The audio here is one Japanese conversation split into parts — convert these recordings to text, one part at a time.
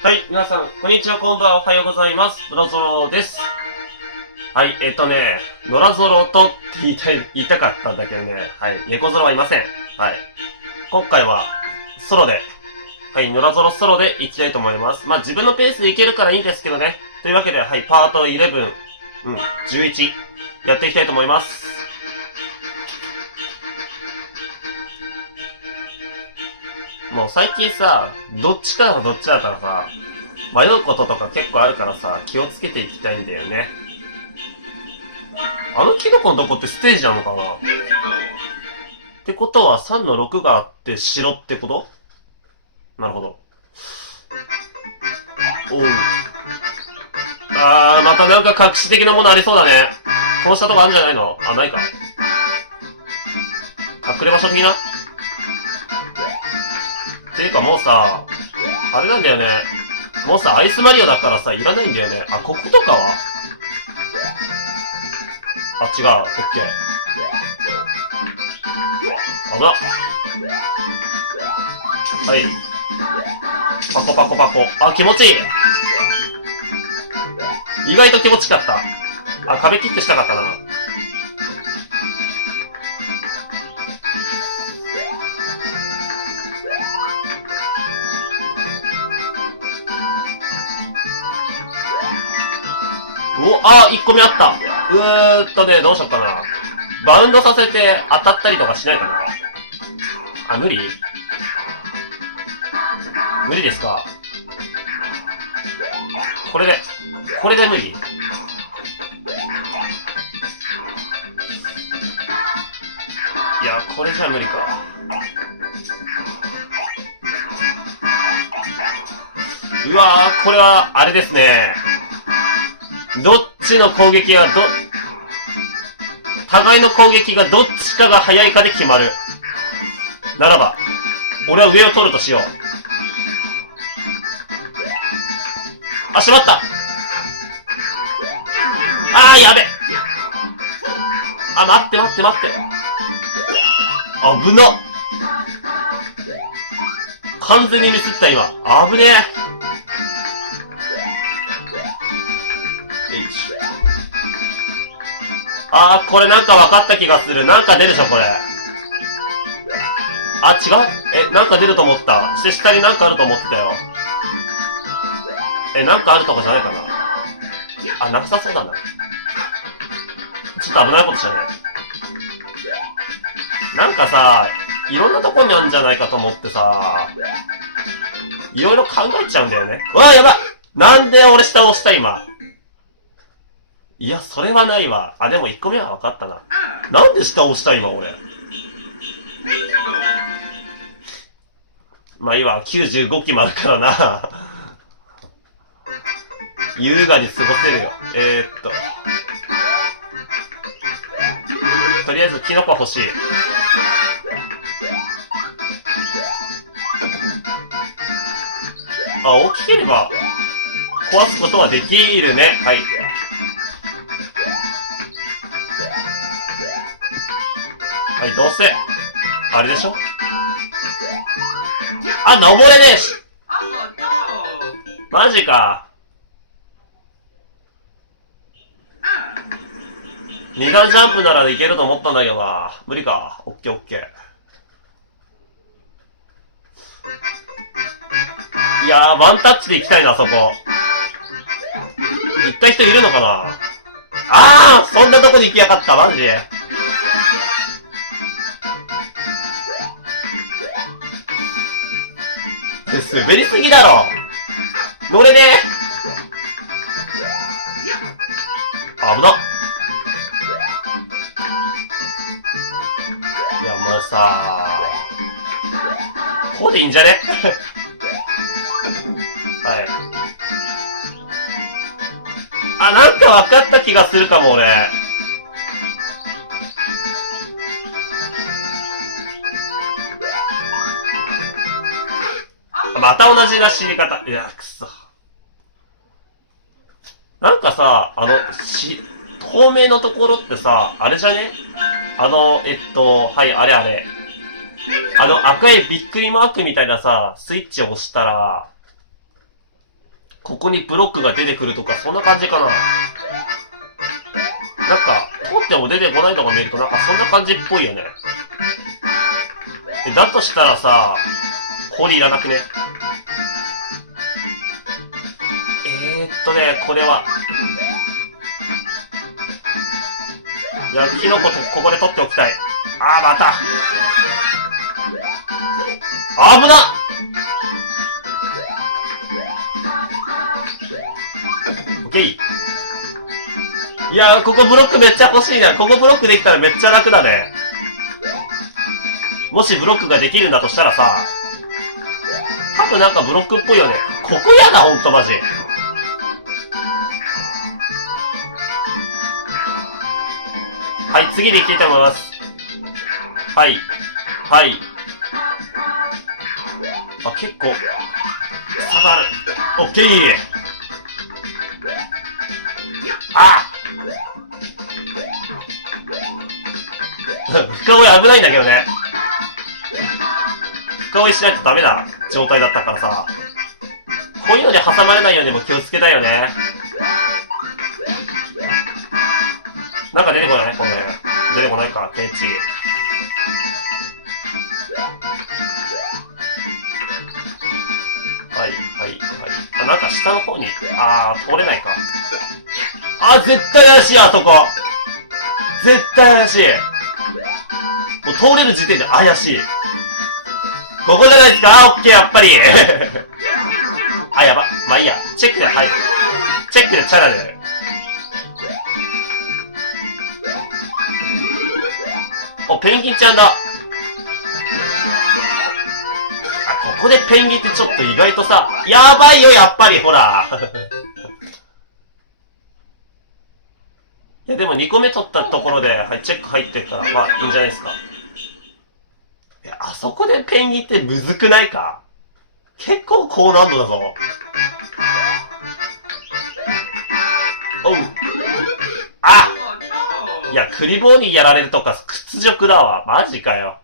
はい、皆さん、こんにちは、こんばんは、おはようございます。ノラゾロです。はい、ノラゾロとって言いたかったんだけどね、はい、猫ゾロはいません。はい。今回は、ソロで、はい、ノラゾロソロで行きたいと思います。まあ、自分のペースで行けるからいいんですけどね。というわけで、はい、パート11、11、やっていきたいと思います。もう最近さ、どっちかだどっちだったらさ、迷うこととか結構あるからさ、気をつけていきたいんだよね。あのキノコのとこってステージなのかなってことは3の6があって白ってこと？なるほど。おう。またなんか隠し的なものありそうだね。この下とかあるんじゃないの？あ、ないか。隠れ場所的な？ていうかもうさ、あれなんだよね。もうさ、アイスマリオだからさ、いらないんだよね。あ、こことかはあ、違う。オッケー。危な。はい。パコパコパコ。あ、気持ちいい。意外と気持ちよかった。あ、壁切ってしたかったな。1個目あった。どうしよっかな。バウンドさせて当たったりとかしないかな。あ、無理ですか。これで無理？いや、これじゃ無理か。うわー、これは、あれですね。どっちの攻撃が互いの攻撃がどっちかが早いかで決まる。ならば、俺は上を取るとしよう。あ、しまった。やべ。待って。危な。完全にミスった今。危ねえ。これなんか分かった気がする。なんか出るでしょ、これ。違う？なんか出ると思った。下になんかあると思ってたよ。なんかあるとかじゃないかな。なさそうだな。ちょっと危ないことしたね。なんかさ、いろんなとこにあるんじゃないかと思ってさ、いろいろ考えちゃうんだよね。やばい！なんで俺下押した今。いや、それはないわ。でも1個目は分かったな。なんで下押した今俺。まあいいわ、95期もあるからな。優雅に過ごせるよ。とりあえずキノコ欲しい。大きければ壊すことはできるね。はい。はい、どうせ、あれでしょ？登れねえし！マジか。2段ジャンプならいけると思ったんだけどな。無理か。オッケーオッケー。いやー、ワンタッチで行きたいな、そこ。行った人いるのかな？そんなとこに行きやがった、マジで。滑りすぎだろ。乗れねえ。危な。いや、もうさこうでいいんじゃね？はい。なんか分かった気がするかも、俺。また同じな死に方。いや、くそ。なんかさ、透明のところってさ、あれじゃね？はい、あれ。赤いびっくりマークみたいなさ、スイッチを押したら、ここにブロックが出てくるとか、そんな感じかな。なんか、通っても出てこないとか見ると、なんかそんな感じっぽいよね。だとしたらさ、氷いらなくね。これは。いや、キノコとここで取っておきたい。あー、また。危なっ。オッケー。いやー、ここブロックめっちゃ欲しいな。ここブロックできたらめっちゃ楽だね。もしブロックができるんだとしたらさ、多分なんかブロックっぽいよね。ここやだ、ほんとマジ。はい、次でいきたいと思います。はい。はい。あ、結構、差がある。オッケー。あ深追い危ないんだけどね。深追いしないとダメな状態だったからさ。こういうので挟まれないようにも気をつけたいよね。なんか出てこないこれ。出てこないか、ケンチ。はい、はい、はい。あ、なんか下の方に、通れないか。あ、絶対怪しい、あそこ。絶対怪しい。もう通れる時点で怪しい。ここじゃないですか。オッケー、やっぱり。あ、やば。まあいいや。チェックで入る。チェックでチャラで。お、ペンギンちゃんだ。あ、ここでペンギンってちょっと意外とさ、やばいよ、やっぱり、ほら。いや、でも2個目取ったところで、はい、チェック入ってるから、まあ、いいんじゃないですか。いや、あそこでペンギンってむずくないか？結構高難度だぞ。おう。あ！いや、クリボーにやられるとか屈辱だわ。マジかよ。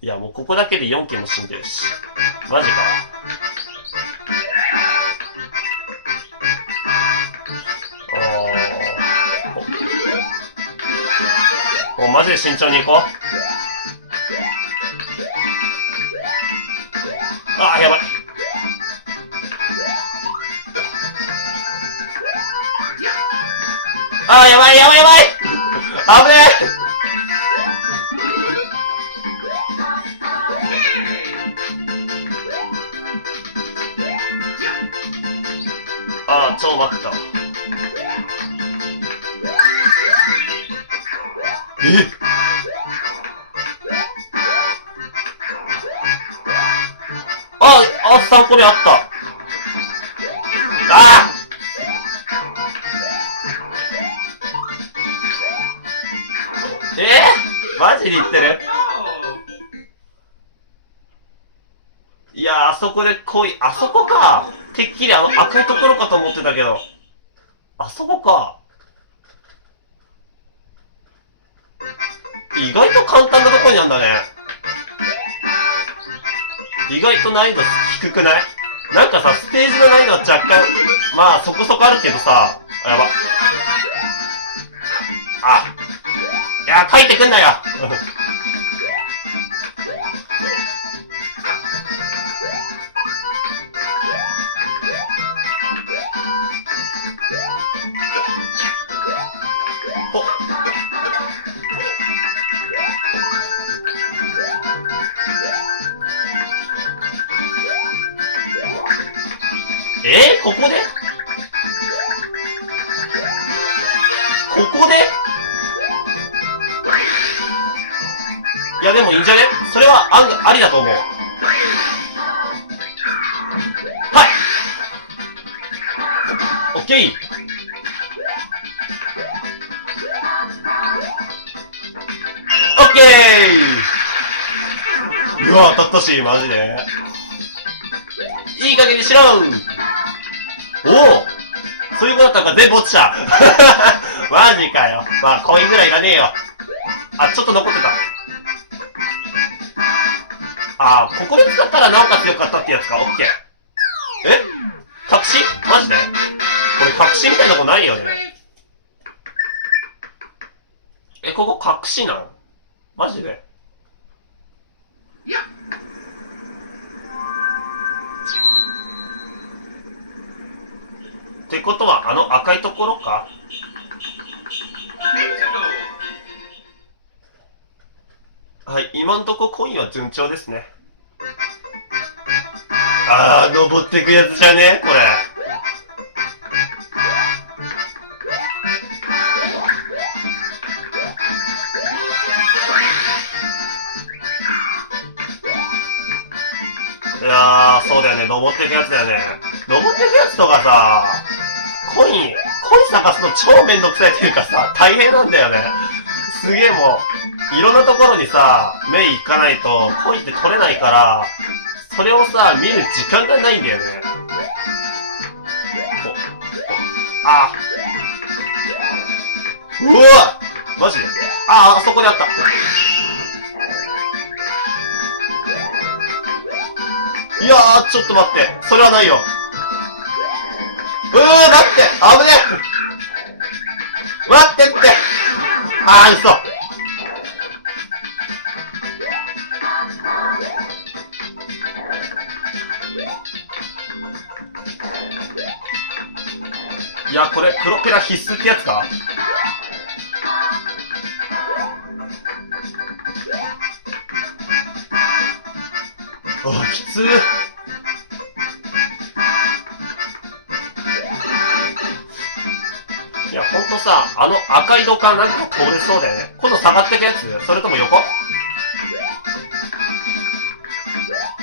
いや、もうここだけで4件も死んでるし。マジか。もうマジで慎重に行こう。あー、やばい。あー、やばいやばいやばい。危ねえ。あー、超待ってたわ。3個目あった。あー、マジで言ってる？いやー、あそこであそこか。てっきり赤いところかと思ってたけど。あそこか。意外と簡単なとこにあんだね。意外と難易度低くない？なんかさ、ステージの難易度は若干、まあそこそこあるけどさ、やば。あ、いや、帰ってくんなよ。ここでいやでもいいんじゃね？それはありだと思う。はい、オッケー。オッケー。うわ、当たったし、マジで。いい加減にしろ。おお、そういうことだったのか。全部落ちた。マジかよ。まあコインぐらいいらねえよ。あ、ちょっと残ってた。あー、ここで使ったらなおかつ良かったってやつか。オッケー。え隠しマジでこれ隠しみたいなとこないよね。ここ隠しなんマジでってことは、あの赤いところか。はい、今んとこコインは順調ですね。あー、登ってくやつじゃねこれ。いやー、そうだよね、登ってくやつだよね。登ってくやつとかさ、コイン探すの超めんどくさいっていうかさ、大変なんだよね。すげえもう、いろんなところにさ、目いかないと、コインって取れないから、それをさ、見る時間がないんだよね。あうわマジであそこであった。いやー、ちょっと待って。それはないよ。待って危ねえ待ってって嘘いや、これ、プロペラ必須ってやつかきつー。いや、ほんとさ、あの赤い土管なんか通れそうだよね。今度下がってくやつそれとも横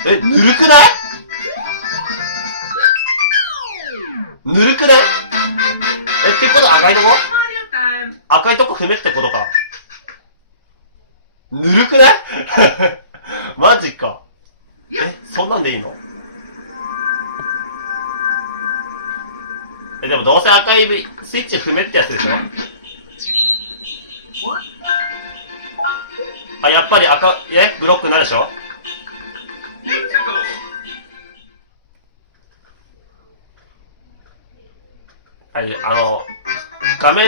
ぬるくないぬるくないってこと赤いとこ赤いとこ踏めってことか。ぬるくないマジか。そんなんでいいのでもどうせ赤いスイッチ踏めってやつでしょ。やっぱりブロックになるでしょ。はい、画面、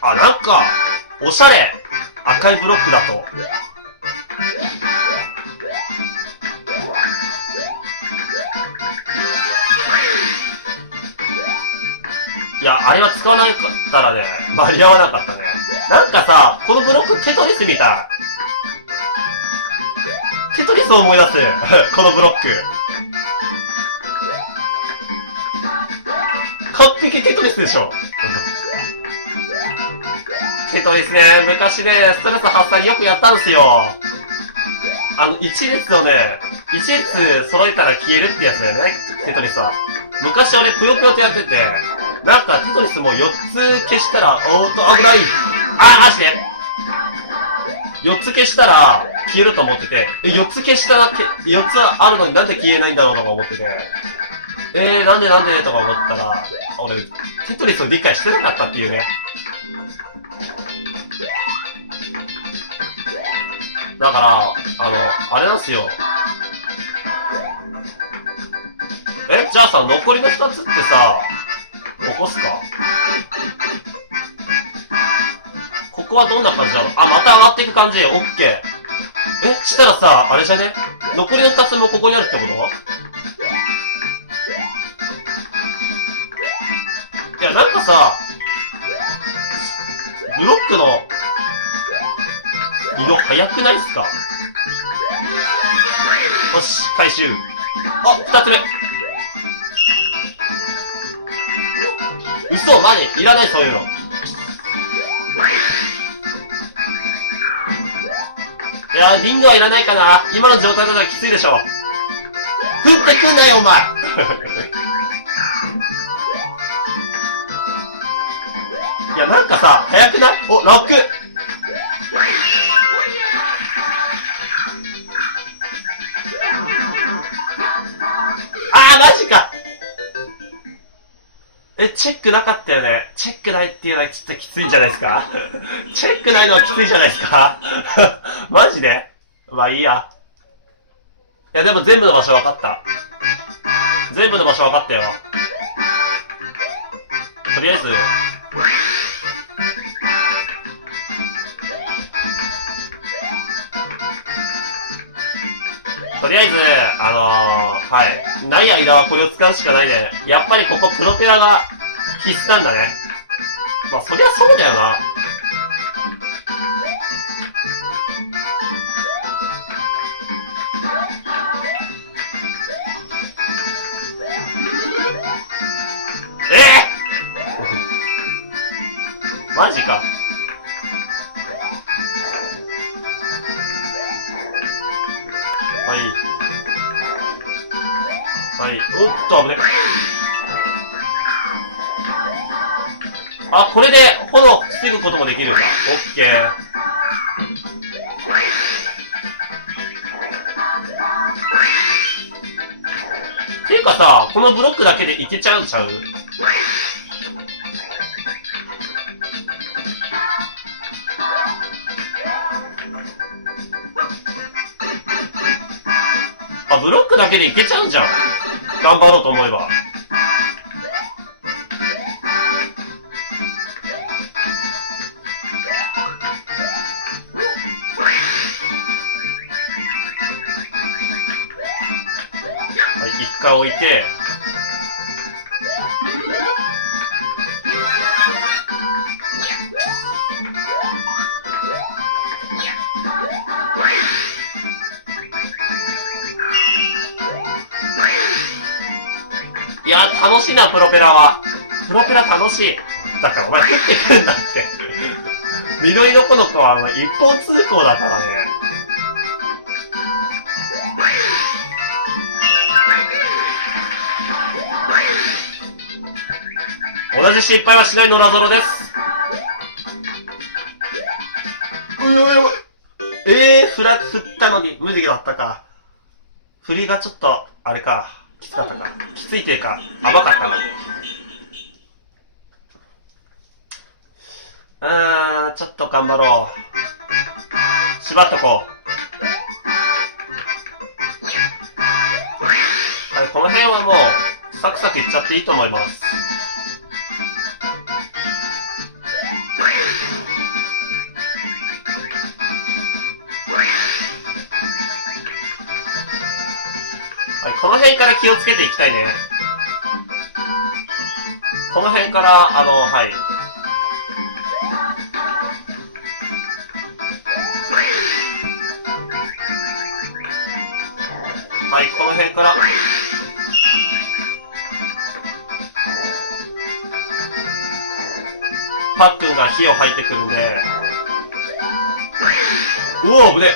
なんか、おしゃれ赤いブロックだと。いや、あれは使わなかったらね、間に合わなかったね。なんかさ、このブロックテトリスみたい。テトリスを思い出す。このブロック。完璧テトリスでしょ。テトリスね、昔ね、ストレス発散によくやったんすよ。一列をね、一列揃えたら消えるってやつだよね、テトリスは。昔俺、ぷよぷよとやってて、なんかテトリスも4つ消したら、危ない。マジで ?4 つ消したら消えると思ってて、4つ消したら、4つあるのになんで消えないんだろうとか思ってて、なんでとか思ったら、俺、テトリスを理解してなかったっていうね。だから、あれなんすよ。じゃあさ、残りの2つってさ、ここっすか？ここはどんな感じなの？また上がっていく感じ。オッケー。したらさ、あれじゃね？残りの2つもここにあるってこと？いや、なんかさ、ブロックの移動早くないっすか？よし、回収。2つ目。嘘、マジいらない、そういうの。いや、リングはいらないかな。今の状態だったらきついでしょ。降ってくんなよ、お前いや、なんかさ、早くない？ロックマジかチェックなかったよね。チェックないっていうのはちょっときついんじゃないですかチェックないのはきついじゃないですかマジでまあいいや。やでも全部の場所分かった。全部の場所分かったよ。とりあえずはい。ない間はこれを使うしかないね。やっぱりここプロペラが必須なんだね。まあそりゃそうだよな。マジか。はい。はい。おっと、危ね。あ、これで炎を防ぐこともできるんだ。オッケー。ていうかさ、このブロックだけでいけちゃうんちゃう？あ、ブロックだけでいけちゃうんじゃん。頑張ろうと思えば。はい、一回置いて、いやー、楽しいな、プロペラは。プロペラ楽しい。だからお前降ってくるんだって。緑の子の子は一方通行だからね。同じ失敗はしないノラゾロです。振ったのに無理だったか。振りがちょっと、あれか。きつかったか。きついていうか、甘かったな。ちょっと頑張ろう。縛っとこう。はい、この辺はもう、サクサクいっちゃっていいと思います。はい、この辺から気をつけていきたいね。この辺から、はい。はい、この辺から、パックンが火を吐いてくるんで、うおー、危ねえ。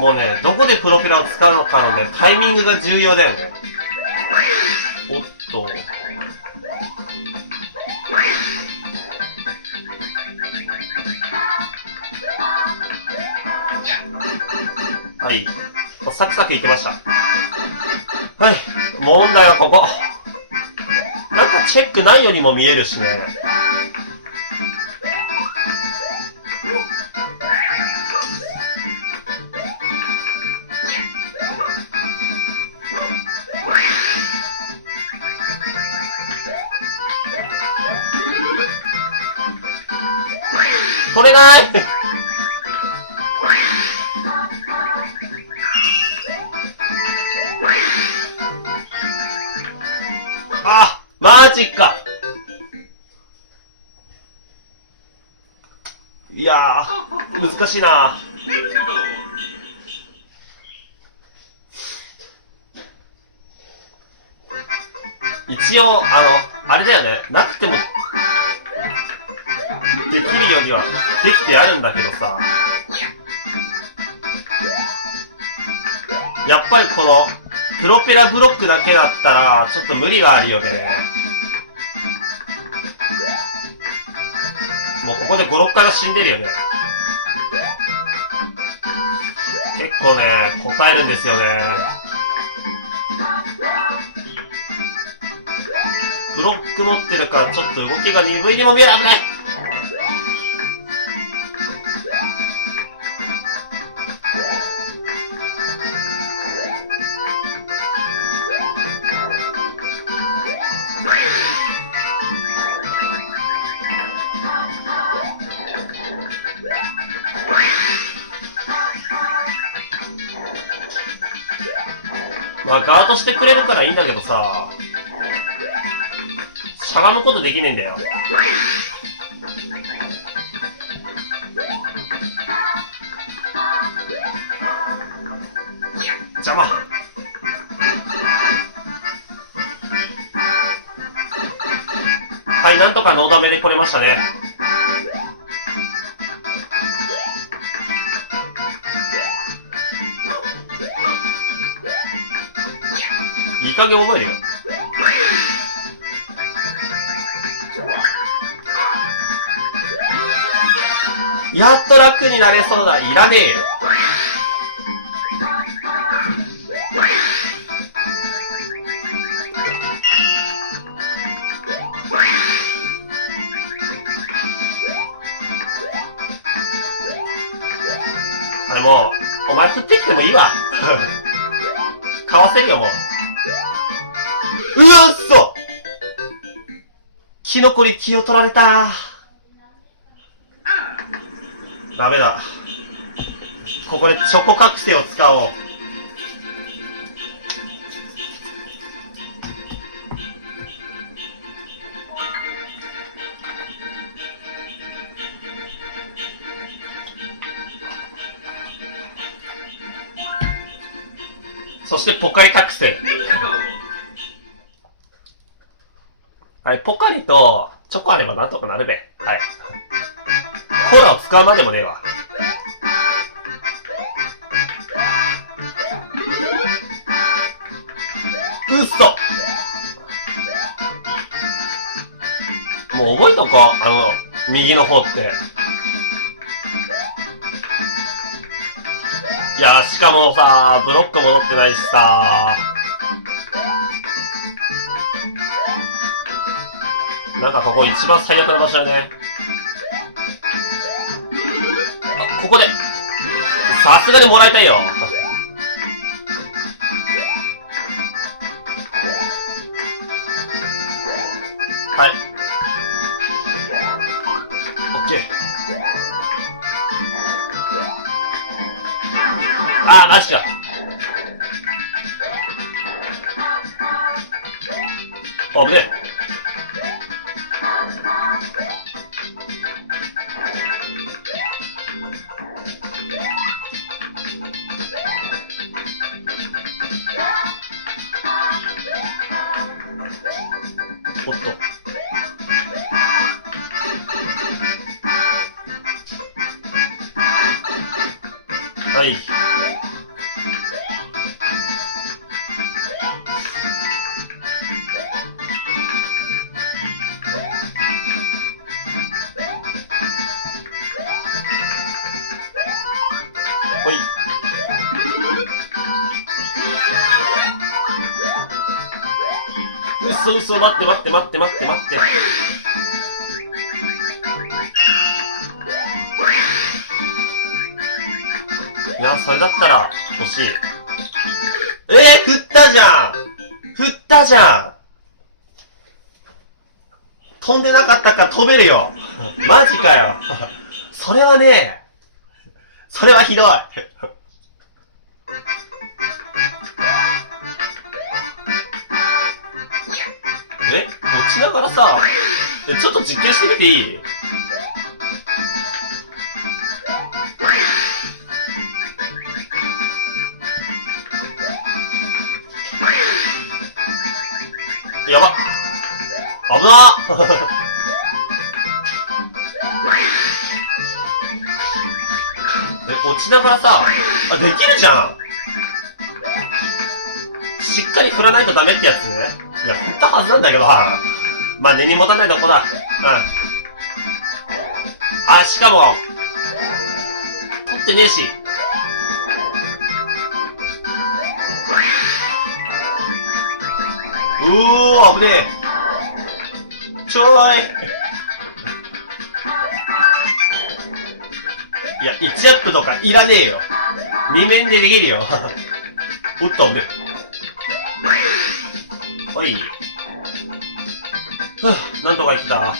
もうね、どこでプロペラを使うのかのね、タイミングが重要だよね。おっと。はい。サクサクいきました。はい。問題はここ。なんかチェックないようにも見えるしね。取れないあ、マジか。いやー、難しいな。一応、あれだよね。なくても、できるようにはできてあるんだけどさ。やっぱりこの、プロペラブロックだけだったら、ちょっと無理があるよね。もうここで5、6回は死んでるよね。結構ね、答えるんですよね。プロロック持ってるからちょっと動きが鈍いにも見える。危ない。まあガードしてくれるからいいんだけどさ、しゃがむことできねえんだよ。邪魔。はい、なんとかノーダメで来れましたね。いい加減覚えるよ。やっと楽になれそうだ。いらねえよ。あれもう、お前振ってきてもいいわ。かわせるよ、もう。うっそ！キノコに気を取られた。ダメだ。ここでチョコ覚醒を使おう。そしてポカリ覚醒。はい、ポカリとチョコあればなんとかなるべ。はい。コーラを使うまでもねえわ。うっそ！もう覚えとこう。右の方って。いや、しかもさ、ブロック戻ってないしさ。なんかここ一番最悪な場所だね。あ、ここで。さすがにもらいたいよ。はい。オッケー。あー、マジか。あ、危ねえ。おっと。はい。ほい。嘘嘘、待って待って待って待って待って。いや、それだったら欲しい。振ったじゃん！振ったじゃん！飛んでなかったから飛べるよ。マジかよ。それはね、それはひどい。落ちながらさ、ちょっと実験してみていい？やばっ。危なっ。落ちながらさ、あ、できるじゃん。しっかり振らないとダメってやつ？いや、振ったはずなんだけど、まあ、根に持たないとこだ。あ、しかも、取ってねえし。危ねえ。ちょろい。いや、1アップとかいらねえよ。2面でできるよ。おっと、危ねえ。ほい。ふぅ、なんとかいった。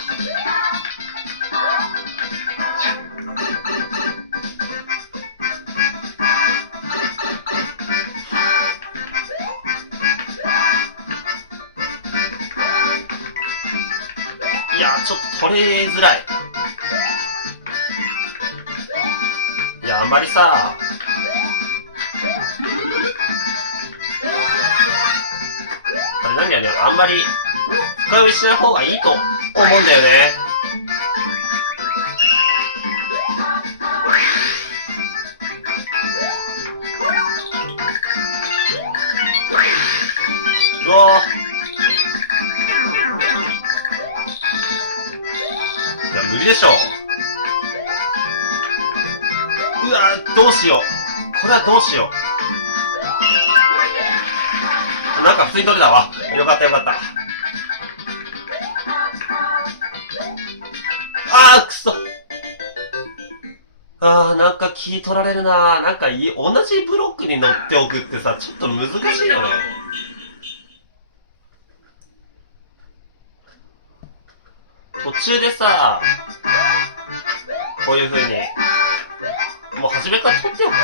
いや、ちょっと取れづらい。いや、あんまりさ、あれなんだよね、あんまり深読みしない方がいいと思うんだよね。うわぁ。いや、無理でしょ。うわぁ、どうしよう。これはどうしよう。なんか普通に取れたわ。よかったよかった。あー、くそ。あー、なんか気取られるな。なんか同じブロックに乗っておくってさ、ちょっと難しいよね。途中でさ、こういう風に、もう初めから取っておくか。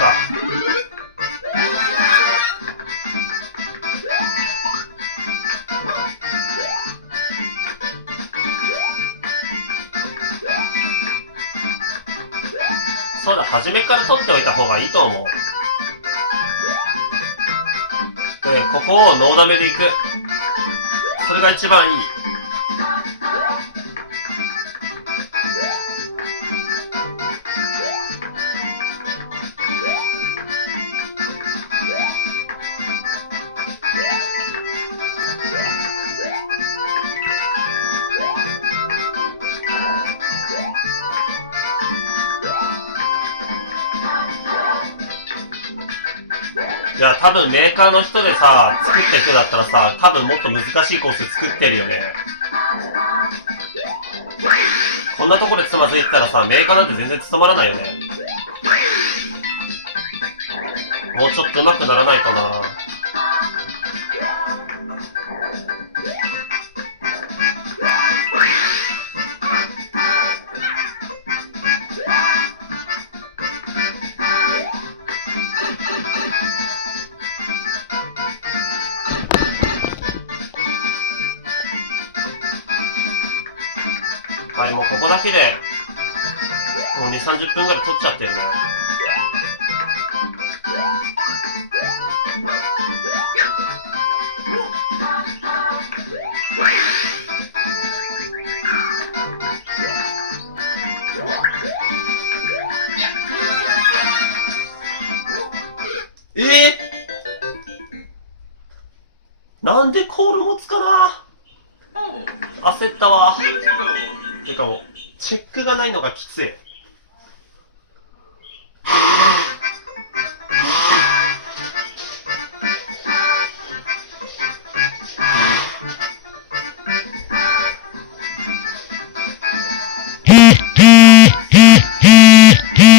そうだ、初めから取っておいた方がいいと思う。で、ここをノーダメでいく。それが一番いい。いや、多分メーカーの人でさ、作った人だったらさ、多分もっと難しいコース作ってるよね。こんなところでつまずいてたらさ、メーカーなんて全然務まらないよね。もうちょっと上手くならないかな。はい、もうここだけで、もう2、30分ぐらい取っちゃってるね。なんでコール持つかな。焦ったわ。てかもう、チェックがないのがきつい。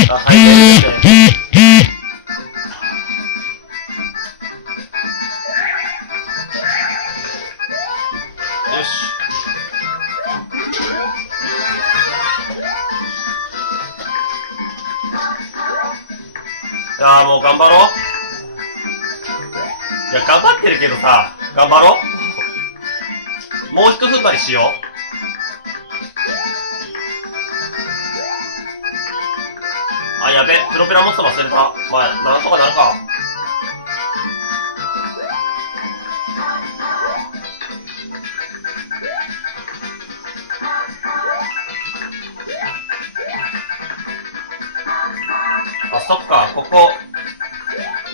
あ、はい、大丈夫です。よし。いやーもう頑張ろう。いや、頑張ってるけどさ、頑張ろう。もう一踏ん張りしよう。あ、やべ、プロペラ持つの忘れた。まあ、なんとかなるか。あ、そっか、ここ、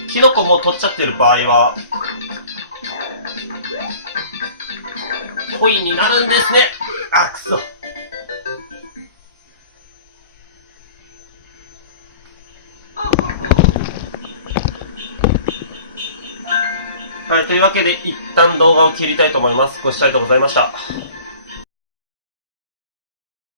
キノコもう取っちゃってる場合は、コインになるんですね。あ、くそ。はい、というわけで一旦動画を切りたいと思います。ご視聴ありがとうございました。